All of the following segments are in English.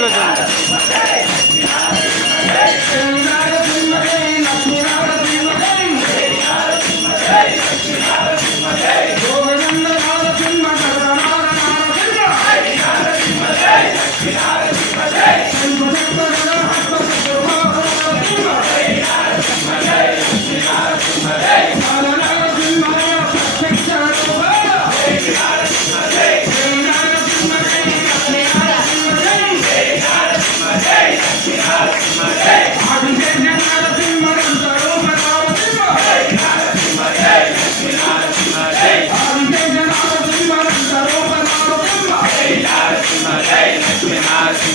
চলে যাবে Hey, Lord,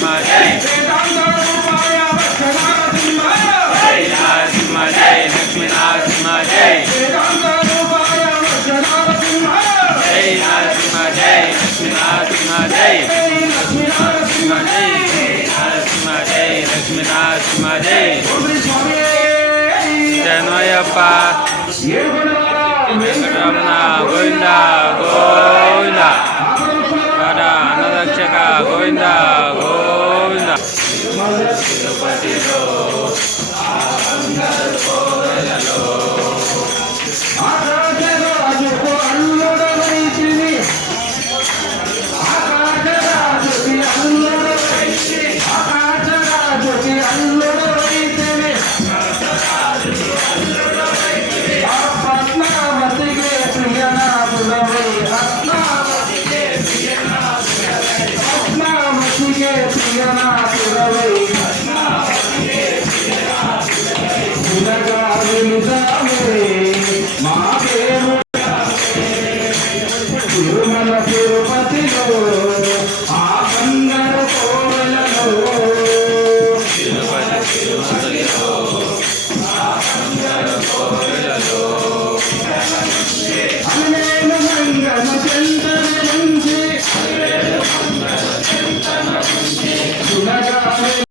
Another check out going down, going down. Senhor.